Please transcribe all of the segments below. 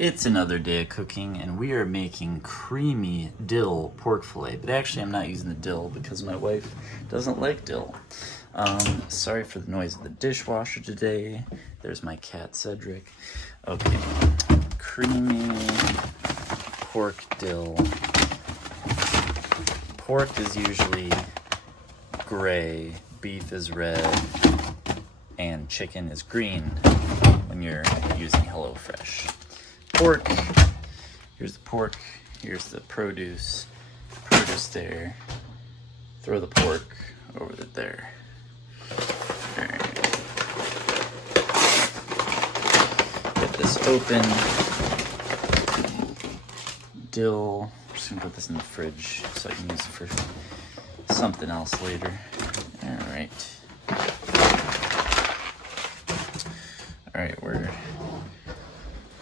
It's another day of cooking, and we are making creamy dill pork fillet. But actually, I'm not using the dill because my wife doesn't like dill. Sorry for the noise of the dishwasher today. There's my cat, Cedric. Okay, creamy pork dill. Pork is usually gray, beef is red, and chicken is green when you're using HelloFresh. Pork, here's the pork, here's the produce there, throw the pork over there. All right. Get this open, dill, I'm just gonna put this in the fridge so I can use it for something else later. All right, we're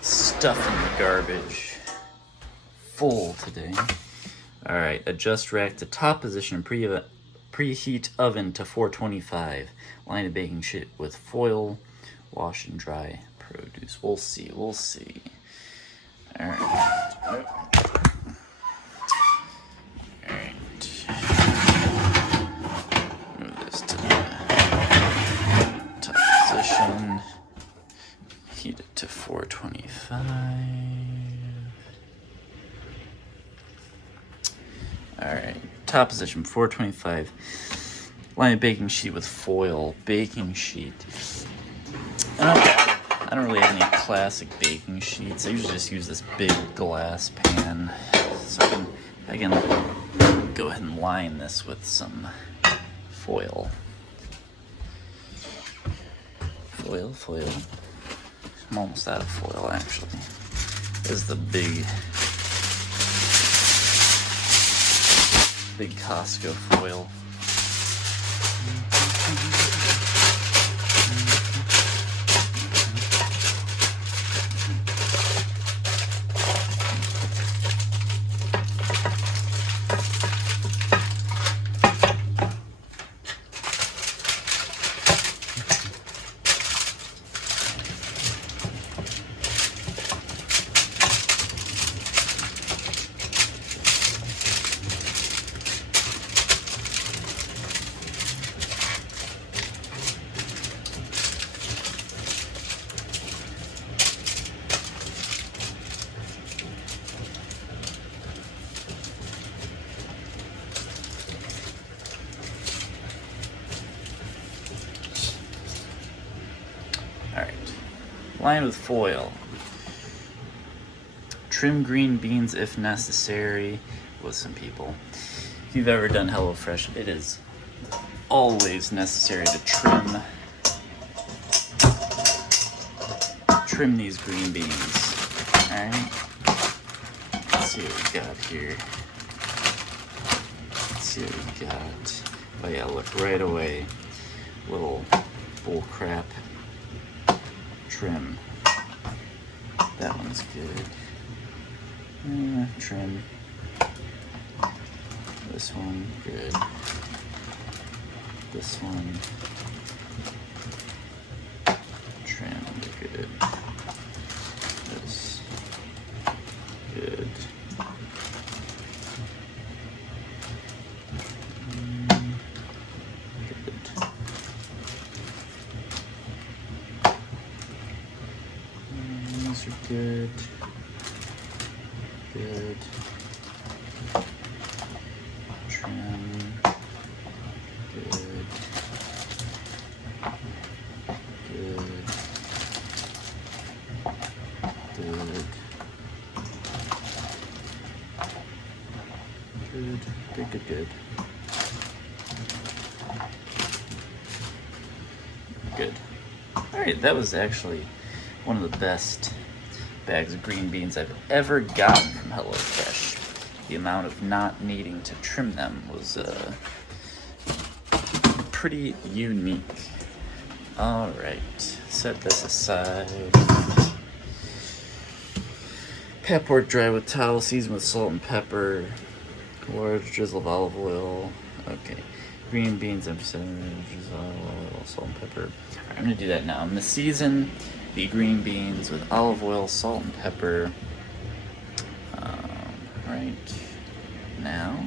stuffing the garbage full today. All right, adjust rack to top position and preheat oven to 425. Line a baking sheet with foil. Wash and dry produce. We'll see. All right. Move this to the top position. Heat it to 425. All right, top position 425. Line a baking sheet with foil. Baking sheet. I don't really have any classic baking sheets. I usually just use this big glass pan. So I can go ahead and line this with some foil. Foil. I'm almost out of foil, actually. This is the big Costco foil. Line with foil. Trim green beans if necessary with some people. If you've ever done HelloFresh, it is always necessary to trim these green beans. Alright? Let's see what we got here. Oh yeah, look right away. Little bull crap. Trim. That one's good. Trim. This one, good. This one. Trim, good. This, good. Good. Trim. Good. Good. All right, that was actually one of the best bags of green beans I've ever gotten from HelloFresh. The amount of not needing to trim them was pretty unique. All right, set this aside. Pat pork dry with towel, season with salt and pepper. Large drizzle of olive oil. Okay, green beans, I'm just drizzle olive oil, salt and pepper. I'm gonna do that now. I'm gonna season the green beans with olive oil, salt, and pepper right now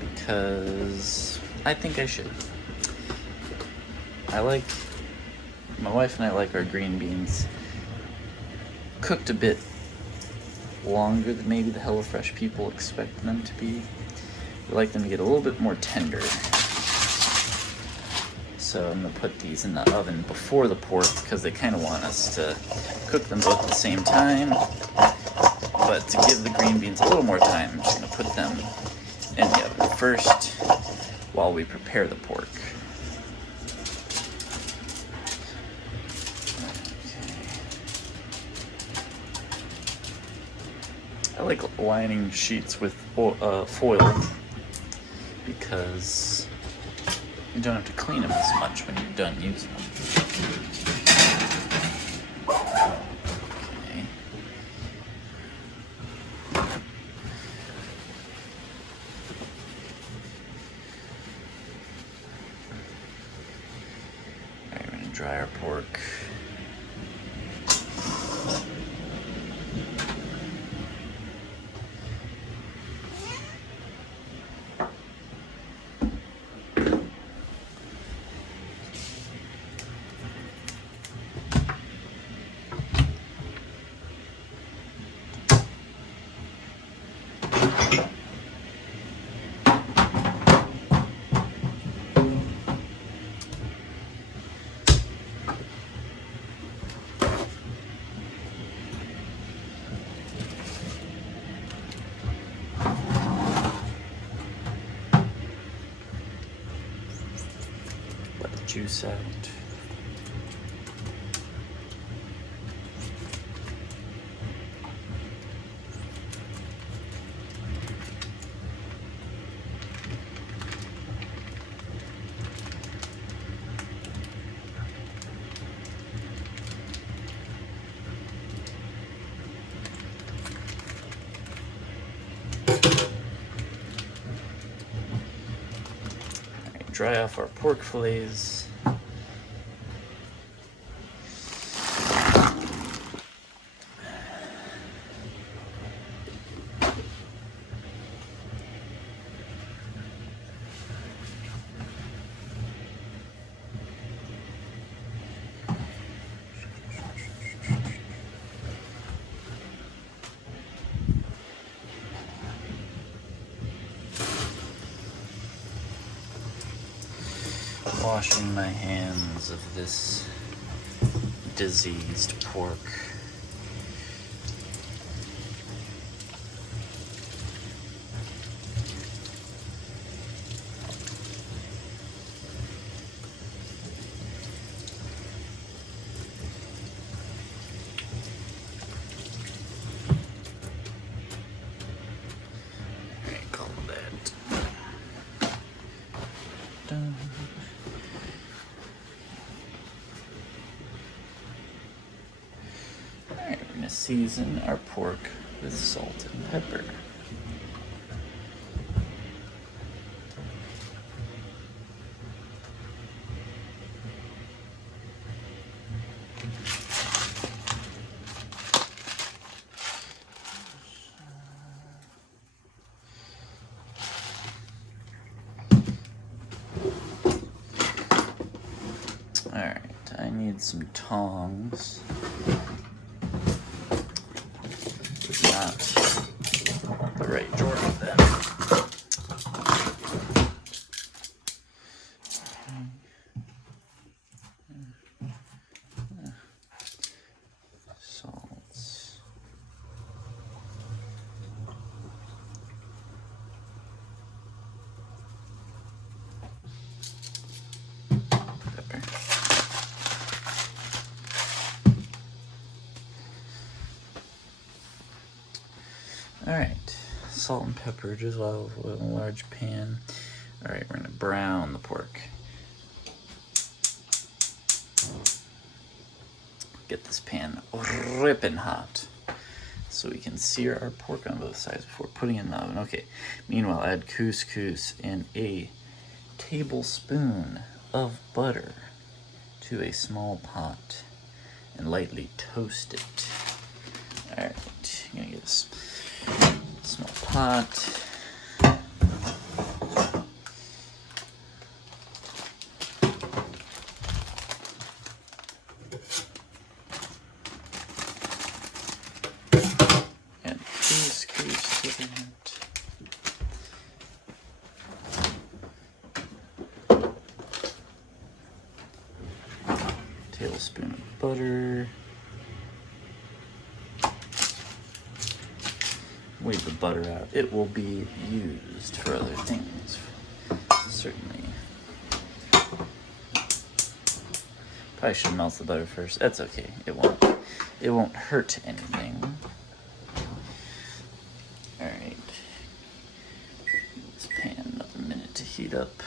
because I think I should. My wife and I like our green beans cooked a bit longer than maybe the HelloFresh people expect them to be. We like them to get a little bit more tender. So I'm going to put these in the oven before the pork because they kind of want us to cook them both at the same time. But to give the green beans a little more time, I'm just going to put them in the oven first while we prepare the pork. I like lining sheets with foil because you don't have to clean them as much when you're done using them. Okay. Alright, we're going to dry our pork. Juice out. Dry off our pork fillets. Washing my hands of this diseased pork. Alright, call that done. Alright, we're going to season our pork with salt and pepper. Alright, I need some tongs. Not the right drawer for that. Salts. Pepper. Alright, salt and pepper, just olive oil in a large pan. Alright, we're going to brown the pork. Get this pan ripping hot so we can sear our pork on both sides before putting it in the oven. Okay, meanwhile, add couscous and a tablespoon of butter to a small pot. and lightly toast it. Alright, I'm gonna get this small pot. Add couscous to that. Tablespoon of butter. Leave the butter out. It will be used for other things, certainly. Probably should melt the butter first. That's okay. It won't hurt anything. All right. This pan another minute to heat up.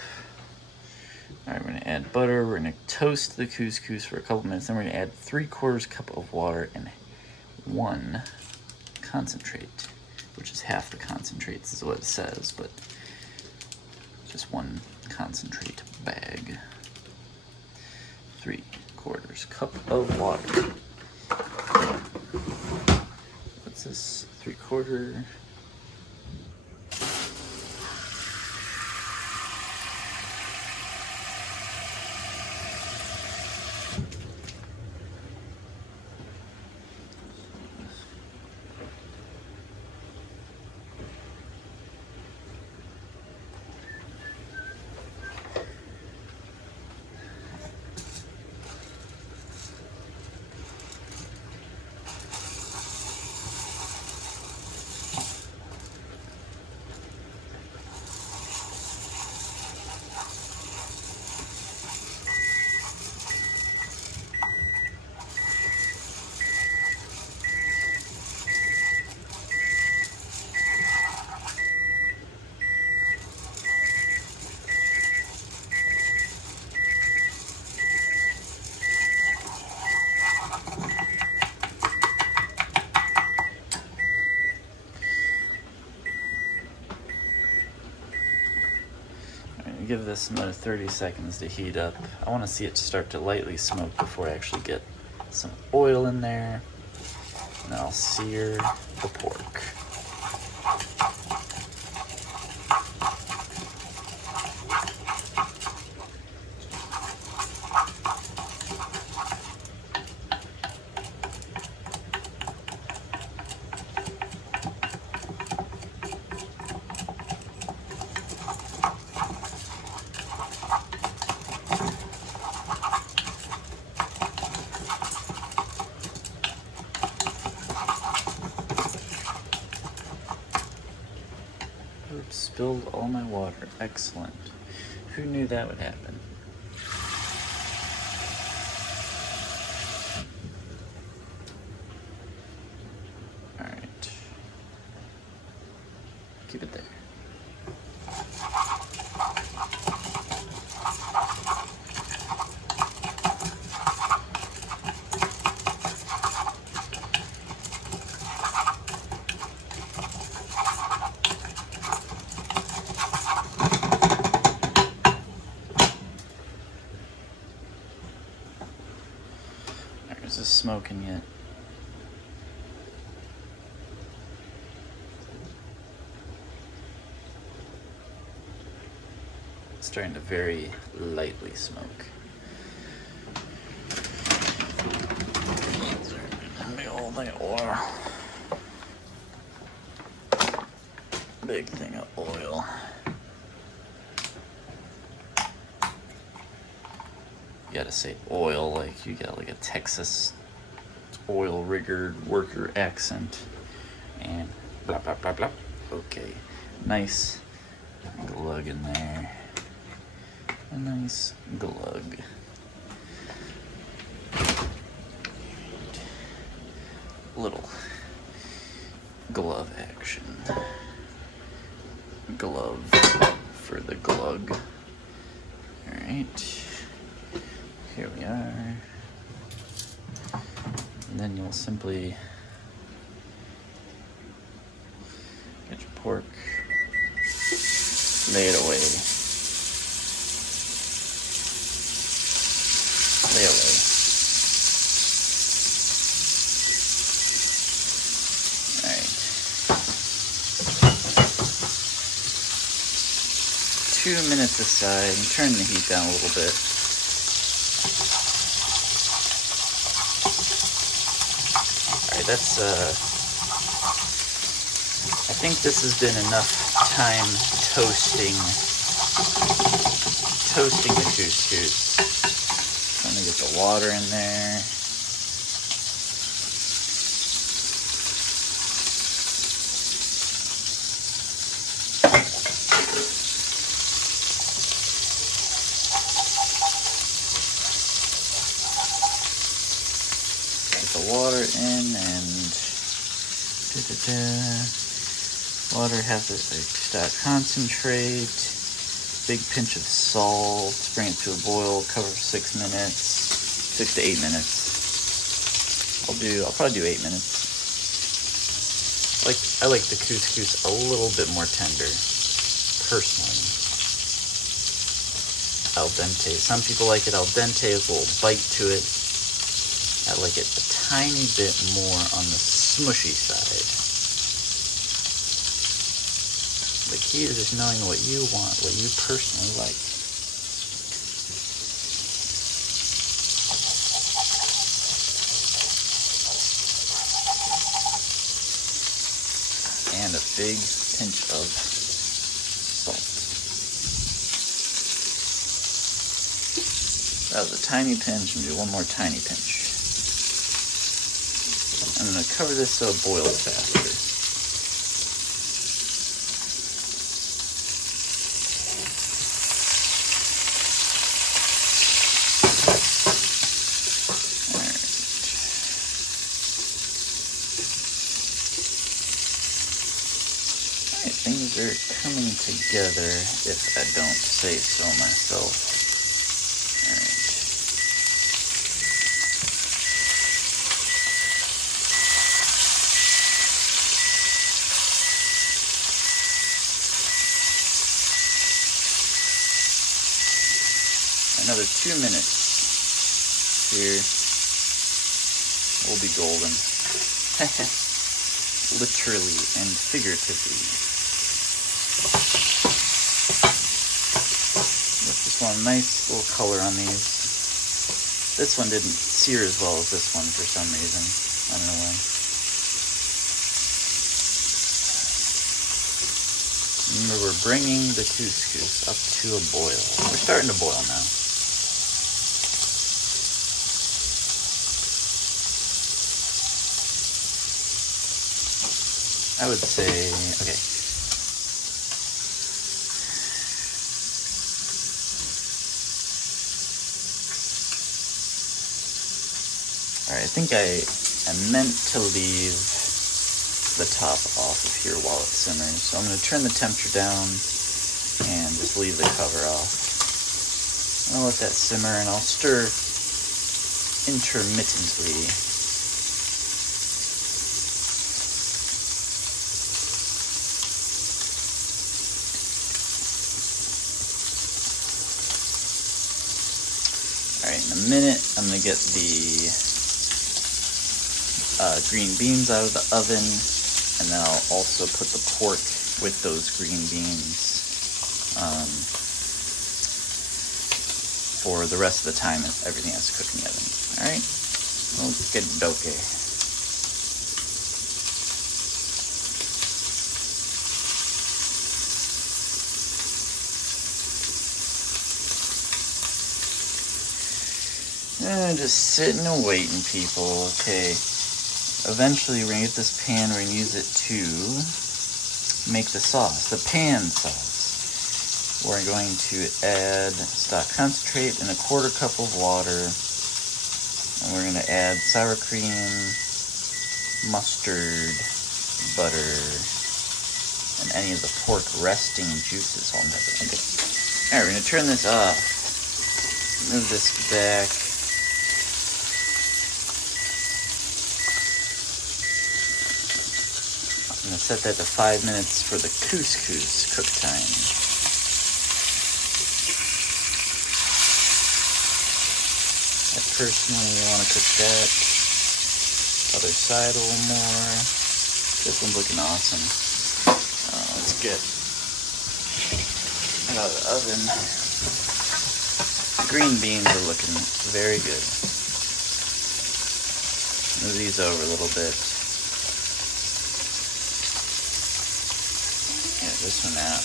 All right, we're gonna add butter. We're gonna toast the couscous for a couple minutes. Then we're gonna add 3/4 cup of water and 1 concentrate, which is half the concentrates is what it says, but just 1 concentrate bag. 3/4 cup of water. What's this? 3/4. Give this another 30 seconds to heat up. I want to see it start to lightly smoke before I actually get some oil in there. And then I'll sear the pork. Oops, spilled all my water. Excellent. Who knew that would happen? Alright. Keep it there. Is this smoking yet? It's starting to very lightly smoke. Big old thing of oil. Big thing of oil. You gotta say oil like you got like a Texas oil rigger worker accent. And blah blah blah blah. Okay. Nice glug in there. A nice glug. Little glove action. Glove for the glug. Alright. Here we are. And then you'll simply get your pork, lay it away. Lay away. 2 minutes aside and turn the heat down a little bit. Alright, that's, I think this has been enough time toasting the couscous. I'm gonna get the water in there. Water in and water, half the stock concentrate, big pinch of salt, bring it to a boil, cover for 6 minutes, 6 to 8 minutes. I'll probably do 8 minutes. I like the couscous a little bit more tender, personally. Al dente. Some people like it al dente, with a little bite to it. I like it a tiny bit more on the smushy side. The key is just knowing what you want, what you personally like. And a big pinch of salt. That was a tiny pinch, and do one more tiny pinch. I'm going to cover this so it boils faster. Alright. Alright, things are coming together, if I don't say so myself. Another 2 minutes here. We'll be golden. Literally and figuratively. Just want a nice little color on these. This one didn't sear as well as this one for some reason. I don't know why. Remember, we're bringing the couscous up to a boil. We're starting to boil now. I would say, okay. Alright, I think I meant to leave the top off of here while it simmers. So I'm going to turn the temperature down and just leave the cover off. I'll let that simmer and I'll stir intermittently. Alright, in a minute, I'm going to get the green beans out of the oven, and then I'll also put the pork with those green beans for the rest of the time everything has to cook in the oven. Alright, let's get doke. Just sitting and waiting, people. Okay. Eventually, we're going to get this pan. We're going to use it to make the sauce, the pan sauce. We're going to add stock concentrate and a 1/4 cup of water. And we're going to add sour cream, mustard, butter, and any of the pork resting juices. Okay. Alright, we're going to turn this off. Move this back. I'm going to set that to 5 minutes for the couscous cook time. I personally want to cook that. Other side a little more. This one's looking awesome. Let's get out of the oven. Green beans are looking very good. Move these over a little bit. Get this one out.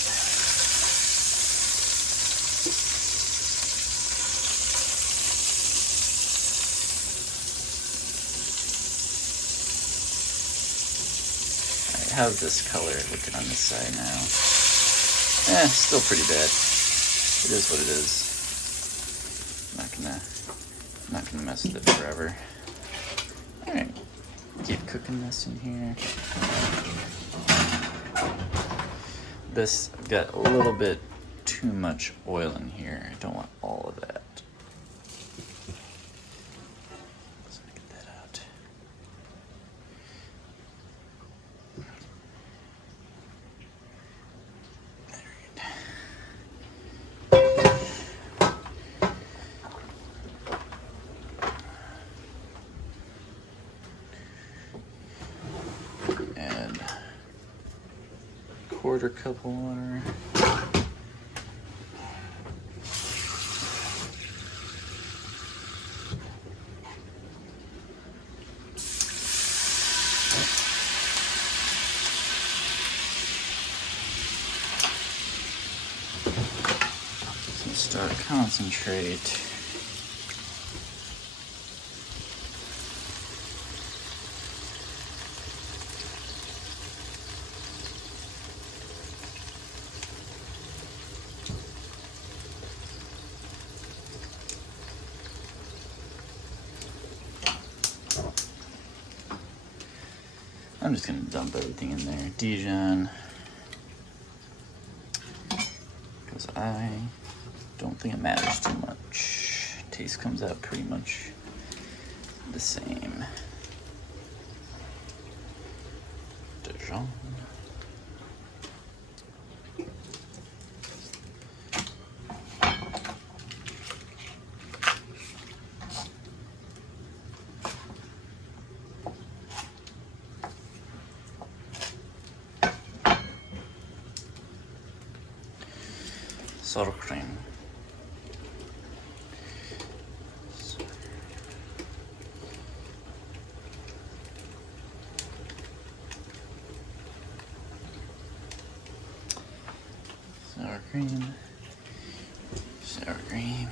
Alright, how's this color looking on this side now? Still pretty bad. It is what it is. I'm not gonna mess with it forever. Alright, keep cooking this in here. This got a little bit too much oil in here. I don't want all of that. So get that out. Add quarter cup of water. So start concentrate. I'm just gonna dump everything in there. Dijon. Because I don't think it matters too much. Taste comes out pretty much the same. Dijon. Sour cream. Sour cream. Sour cream.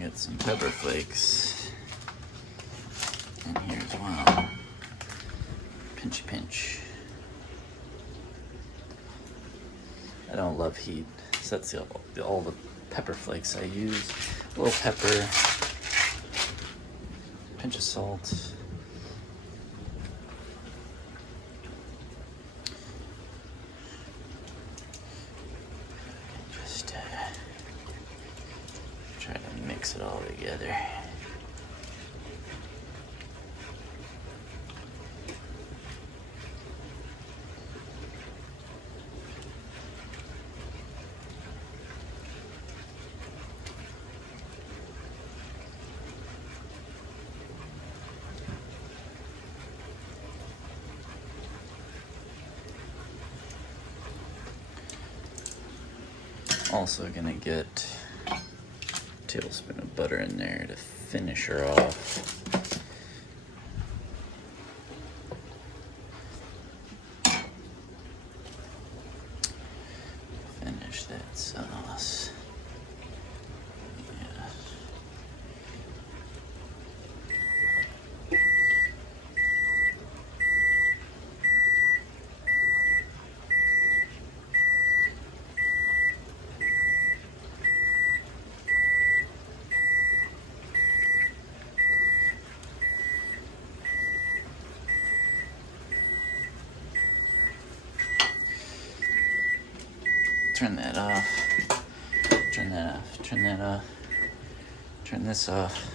Get some pepper flakes in here as well. Pinchy pinch. I don't love heat, so that's all the pepper flakes I use. A little pepper, pinch of salt. Try to mix it all together. Also gonna get tablespoon of butter in there to finish her off. Finish that sauce. Yes. Turn that off. Turn that off. Turn that off. Turn this off.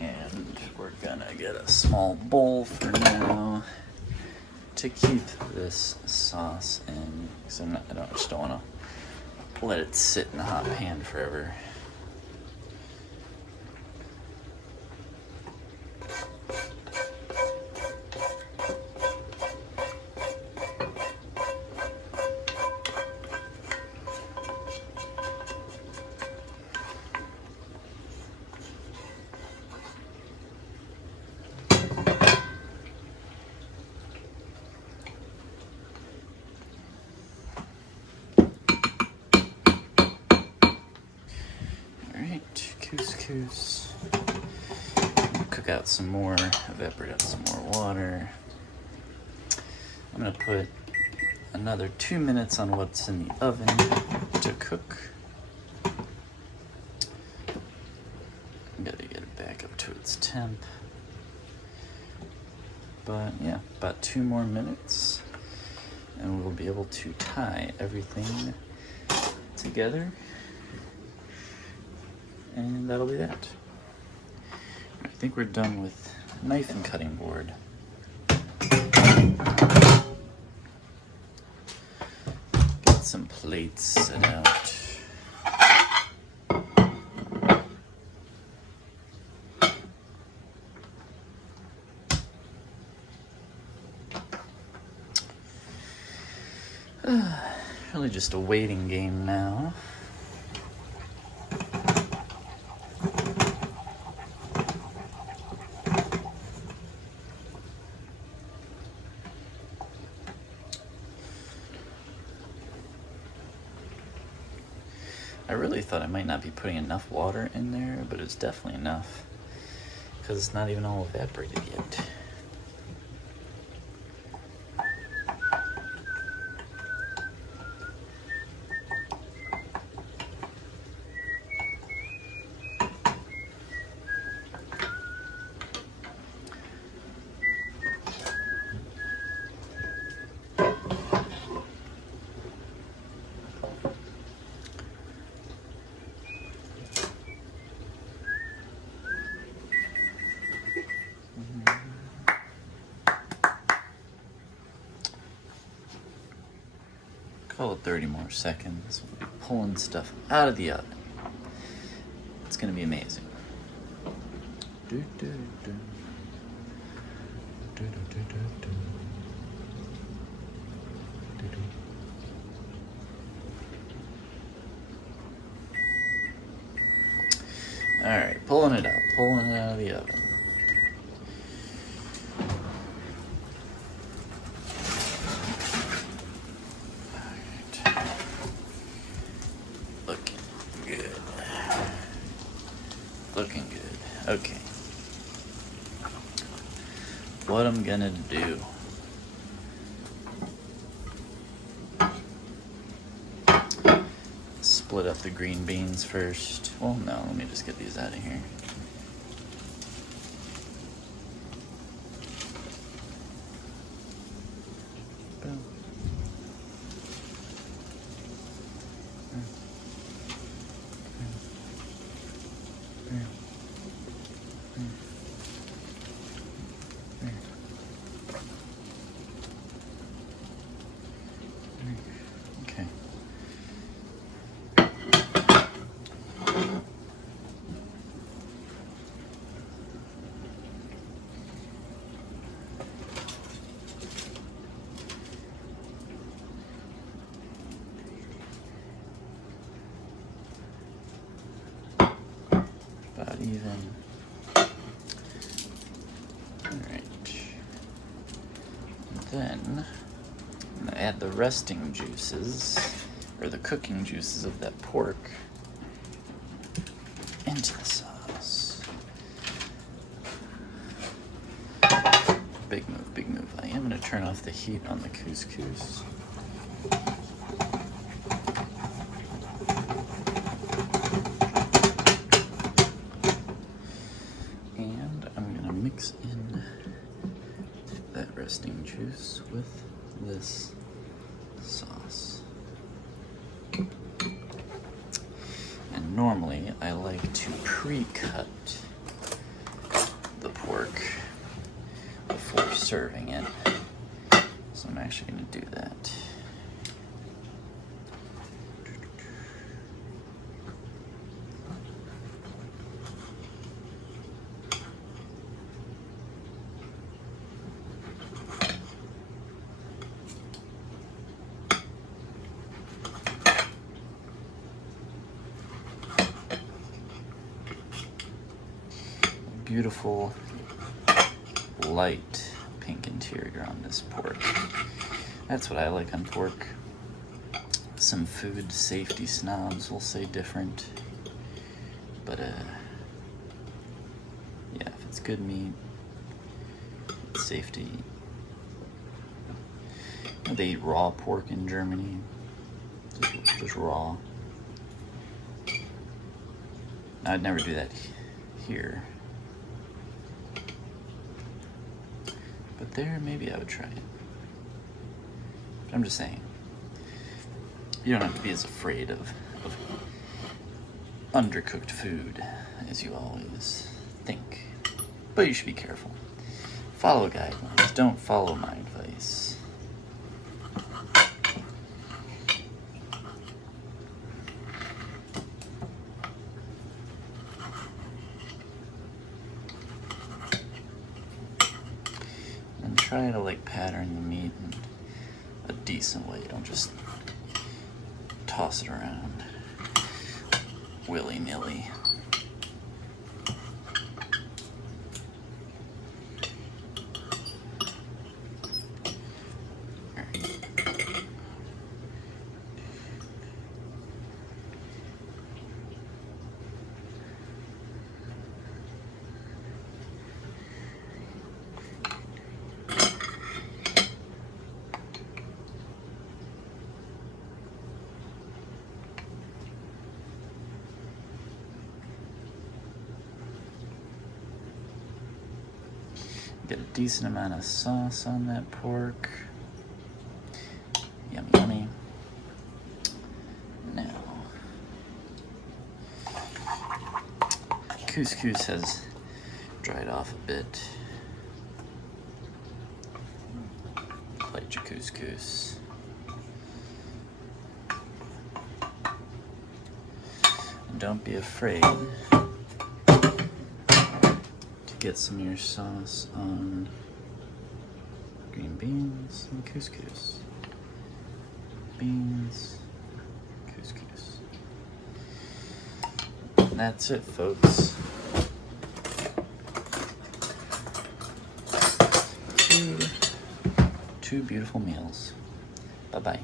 And we're gonna get a small bowl for now to keep this sauce in, because I just don't want to let it sit in the hot pan forever. Couscous. Cook out some more, evaporate out some more water. I'm gonna put another 2 minutes on what's in the oven to cook. Gotta get it back up to its temp. But yeah, about 2 more minutes and we'll be able to tie everything together. And that'll be that. I think we're done with knife and cutting board. Get some plates set out. Really just a waiting game now. I really thought I might not be putting enough water in there, but it's definitely enough because it's not even all evaporated yet. Call it 30 more seconds. We'll be pulling stuff out of the oven. It's gonna be amazing. All right, pulling it out of the oven. Looking good. Okay. What I'm gonna do. Split up the green beans first. Well, no, let me just get these out of here. Boom. Okay. About even. Alright. Then I'm gonna add the resting juices, or the cooking juices of that pork into the sauce. Big move, big move. I am gonna turn off the heat on the couscous. And I'm gonna mix in that resting juice with this sauce. And normally I like to pre-cut the pork before serving it, so I'm actually going to do that. Beautiful light pink interior on this pork. That's what I like on pork. Some food safety snobs will say different, but yeah, if it's good meat, it's safe to eat. You know, they eat raw pork in Germany, just raw. I'd never do that here. But there, maybe I would try it. But I'm just saying, you don't have to be as afraid of undercooked food as you always think. But you should be careful. Follow guidelines. Don't follow my advice. Try to like pattern the meat in a decent way. Don't just toss it around willy-nilly. Get a decent amount of sauce on that pork. Yummy, yummy. Now, couscous has dried off a bit. Plate your couscous. And don't be afraid get some of your sauce on green beans and couscous. Beans, couscous. And that's it, folks. Two beautiful meals. Bye-bye.